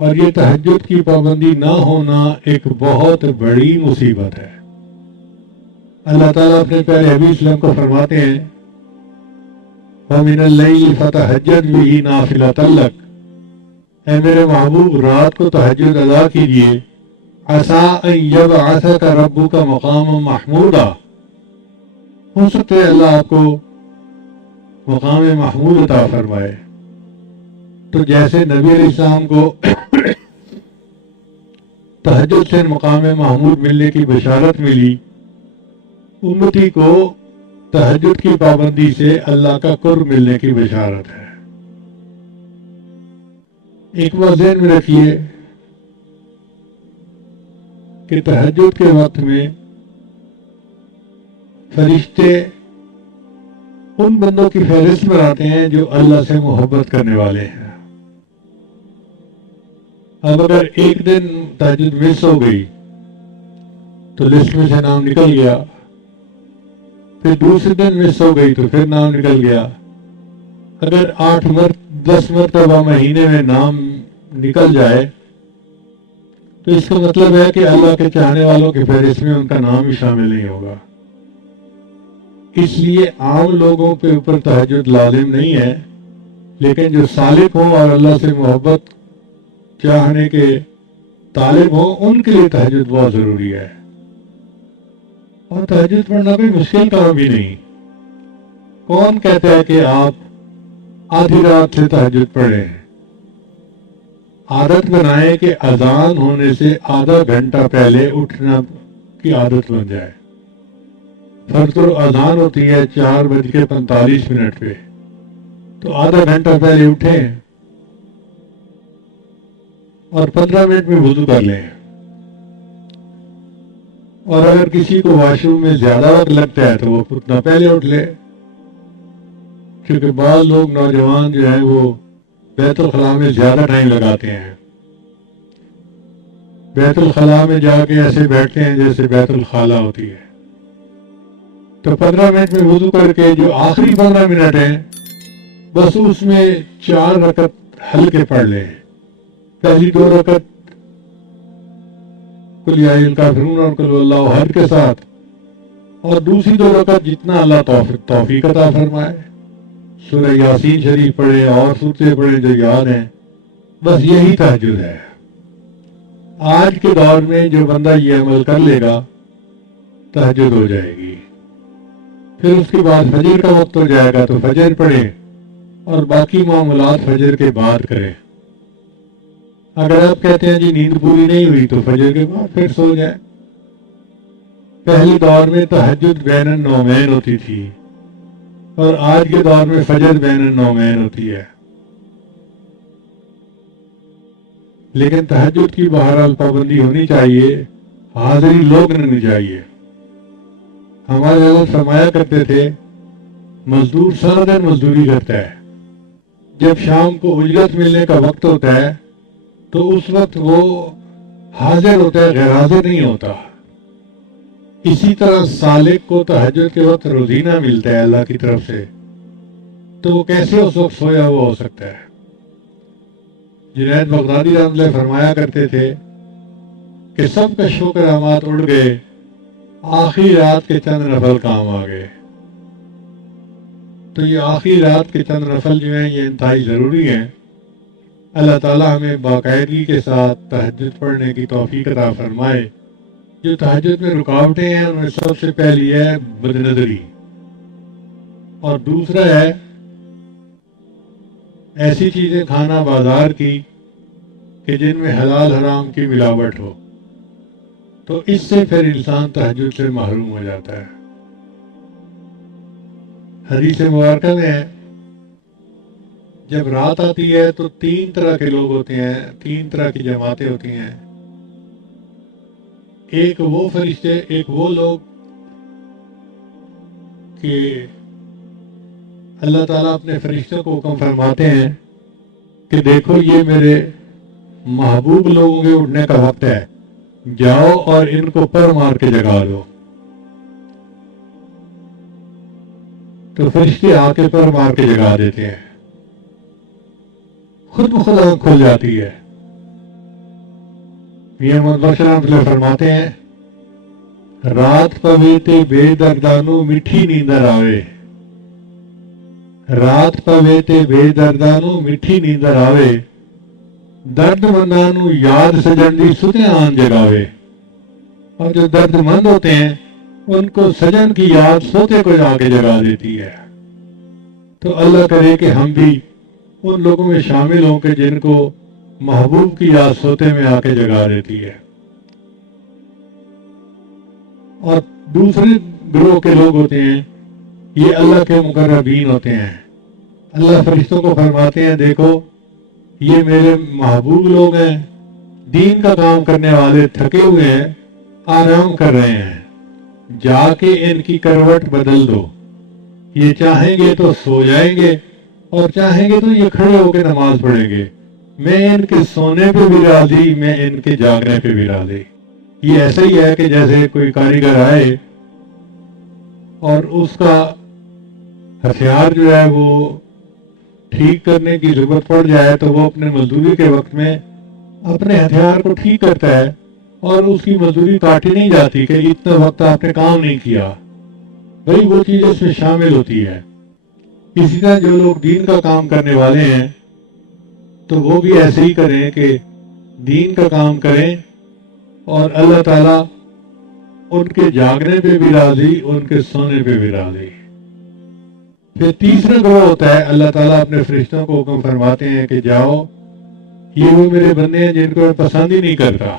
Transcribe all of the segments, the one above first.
اور یہ تہجد کی پابندی نہ ہونا ایک بہت بڑی مصیبت ہے۔ اللہ تعالیٰ اپنے پیارے حبیب صلی اللہ علیہ وسلم کو فرماتے ہیں وَمِنَ اللَّيْلِ فَتَهَجَّدْ بِهِ نَافِلَةً لَكَ، اے میرے محبوب رات کو تہجد ادا کیجئے، عَسَىٰ أَن يَبْعَثَكَ رَبُّكَ مَقَامًا مَحْمُودًا، ہو سکتا ہے اللہ آپ کو مقام محمود عطا فرمائے۔ تو جیسے نبی علیہ السلام کو تہجد سے مقام محمود ملنے کی بشارت ملی، امتی کو تہجد کی پابندی سے اللہ کا قرب ملنے کی بشارت ہے۔ ایک بات ذہن میں رکھیے کہ تہجد کے وقت میں فرشتے ان بندوں کی فہرست میں آتے ہیں جو اللہ سے محبت کرنے والے ہیں۔ اب اگر ایک دن تہجد مس ہو گئی تو لسٹ میں سے نام نکل گیا، پھر دوسرے دن مس ہو گئی تو پھر نام نکل گیا۔ اگر 10 مرتبہ مہینے میں نام نکل جائے تو اس کا مطلب ہے کہ اللہ کے چاہنے والوں کی فہرست میں ان کا نام بھی شامل نہیں ہوگا۔ اس لیے عام لوگوں کے اوپر تہجد لازم نہیں ہے، لیکن جو سالک ہوں اور اللہ سے محبت چاہنے کے طالب ہوں ان کے لیے تہجد بہت ضروری ہے۔ اور تہجد پڑھنا کوئی مشکل کام بھی نہیں۔ کون کہتا ہے کہ آپ آدھی رات سے تہجد پڑھیں؟ عادت بنائیں کہ اذان ہونے سے آدھا گھنٹہ پہلے اٹھنا کی عادت بن جائے۔ فرض کرو اذان ہوتی ہے 4:45 پہ، تو آدھا گھنٹہ پہلے اٹھیں اور 15 منٹ میں وضو کر لیں۔ اور اگر کسی کو واش روم میں زیادہ وقت لگتا ہے تو وہ اتنا پہلے اٹھ لے، کیونکہ بعض لوگ نوجوان جو ہیں وہ بیت الخلاء میں زیادہ ٹائم لگاتے ہیں۔ بیت الخلاء میں جا کے ایسے بیٹھتے ہیں جیسے بیت الخالہ ہوتی ہے۔ تو 15 منٹ میں وضو کر کے جو آخری 15 منٹ ہیں بس اس میں 4 رکعت ہلکے پڑھ لیں۔ پہلی 2 رکعت قل یا ایھا الکافرون اور قل ھو اللہ احد کے ساتھ، اور دوسری 2 رکعت جتنا اللہ توفیق عطا فرمائے، سورہ یاسین شریف پڑھے اور سورتیں پڑھے جو یاد ہیں۔ بس یہی تہجد ہے۔ آج کے دور میں جو بندہ یہ عمل کر لے گا تہجد ہو جائے گی۔ پھر اس کے بعد فجر کا وقت ہو جائے گا تو فجر پڑھیں اور باقی معاملات فجر کے بعد کریں۔ اگر آپ کہتے ہیں جی نیند پوری نہیں ہوئی تو فجر کے بعد پھر سو جائیں۔ پہلے دور میں تہجد بین النومین ہوتی تھی اور آج کے دور میں فجر بین النومین ہوتی ہے۔ لیکن تہجد کی بہرحال پابندی ہونی چاہیے، حاضری لوگ نہیں چاہیے۔ ہمارے حضرت فرمایا کرتے تھے مزدور سارا دن مزدوری کرتا ہے، جب شام کو اجرت ملنے کا وقت ہوتا ہے تو اس وقت وہ حاضر ہوتا ہے، غیر حاضر نہیں ہوتا۔ اسی طرح سالک کو تہجد کے وقت روزینہ ملتا ہے اللہ کی طرف سے، تو وہ کیسے اس وقت سویا ہوا ہو سکتا ہے؟ جنید بغدادی رحمۃ اللہ فرمایا کرتے تھے کہ سب کا شکر احمد اڑ گئے، آخری رات کے چند نفل کام آ گئے۔ تو یہ آخری رات کے چند نفل جو ہیں یہ انتہائی ضروری ہیں۔ اللہ تعالیٰ ہمیں باقاعدگی کے ساتھ تہجد پڑھنے کی توفیق عطا فرمائے۔ جو تہجد میں رکاوٹیں ہیں ان میں سب سے پہلی ہے بدنظری، اور دوسرا ہے ایسی چیزیں کھانا بازار کی کہ جن میں حلال حرام کی ملاوٹ ہو، تو اس سے پھر انسان تہجد سے محروم ہو جاتا ہے۔ حدیث مبارکہ میں ہے جب رات آتی ہے تو 3 طرح کے لوگ ہوتے ہیں، 3 طرح کی جماعتیں ہوتی ہیں۔ ایک وہ فرشتے، ایک وہ لوگ کہ اللہ تعالیٰ اپنے فرشتوں کو حکم فرماتے ہیں کہ دیکھو یہ میرے محبوب لوگوں کے اٹھنے کا وقت ہے، جاؤ اور ان کو پر مار کے جگا دو۔ تو فرشتے آ کے پر مار کے جگا دیتے ہیں، خود بخود آنکھ کھل جاتی ہے۔ میاں محمد بخش رحمۃ اللہ فرماتے ہیں رات پوے تے بے دردانو مٹھی نیندر آوے، رات پوے تے بے دردانو مٹھی نیندر آوے، درد مندانو یاد سجن دی ستے آن جگاوے۔ اور جو درد مند ہوتے ہیں ان کو سجن کی یاد سوتے کو جا کے جگا دیتی ہے۔ تو اللہ کرے کہ ہم بھی ان لوگوں میں شامل ہوں کہ جن کو محبوب کی یاد سوتے میں آ کے جگا دیتی ہے۔ اور دوسرے گروہ کے لوگ ہوتے ہیں یہ اللہ کے مقربین ہوتے ہیں۔ اللہ فرشتوں کو فرماتے ہیں دیکھو یہ میرے محبوب لوگ ہیں، دین کا کام کرنے والے تھکے ہوئے ہیں، آرام کر رہے ہیں، جا کے ان کی کروٹ بدل دو، یہ چاہیں گے تو سو جائیں گے اور چاہیں گے تو یہ کھڑے ہو کے نماز پڑھیں گے، میں ان کے سونے پہ بھی راضی، میں ان کے جاگنے پہ بھی راضی۔ یہ ایسا ہی ہے کہ جیسے کوئی کاریگر آئے اور اس کا ہتھیار جو ہے وہ ٹھیک کرنے کی ضرورت پڑ جائے تو وہ اپنے مزدوری کے وقت میں اپنے ہتھیار کو ٹھیک کرتا ہے اور اس کی مزدوری کاٹی نہیں جاتی کہ اتنا وقت آپ نے کام نہیں کیا، بھئی وہ چیز اس میں شامل ہوتی ہے۔ اسی طرح جو لوگ دین کا کام کرنے والے ہیں تو وہ بھی ایسے ہی کریں کہ دین کا کام کریں اور اللہ تعالیٰ ان کے جاگنے پہ بھی راضی، ان کے سونے پہ بھی راضی۔ پھر تیسرا گروہ ہوتا ہے اللہ تعالیٰ اپنے فرشتوں کو حکم فرماتے ہیں کہ جاؤ یہ وہ میرے بندے ہیں جن کو میں پسند ہی نہیں کرتا،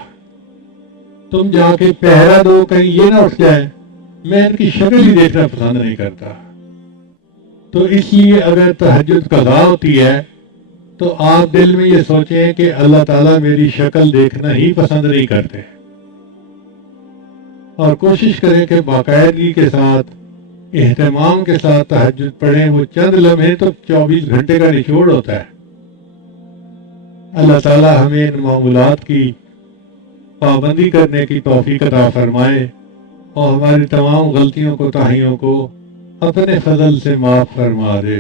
تم جا کے پہرا دو کہیں یہ نہ اٹھ جائے، میں ان کی شکل ہی دیکھنا پسند نہیں کرتا۔ تو اس لیے اگر تہجد قضا ہوتی ہے تو آپ دل میں یہ سوچیں کہ اللہ تعالیٰ میری شکل دیکھنا ہی پسند نہیں کرتے، اور کوشش کریں کہ باقاعدگی کے ساتھ اہتمام کے ساتھ تہجد پڑھیں۔ وہ چند لمحے تو 24 گھنٹے کا نچوڑ ہوتا ہے۔ اللہ تعالیٰ ہمیں ان معمولات کی پابندی کرنے کی توفیق عطا فرمائے اور ہماری تمام غلطیوں کو تاہیوں کو اپنے فضل سے معاف فرما دے۔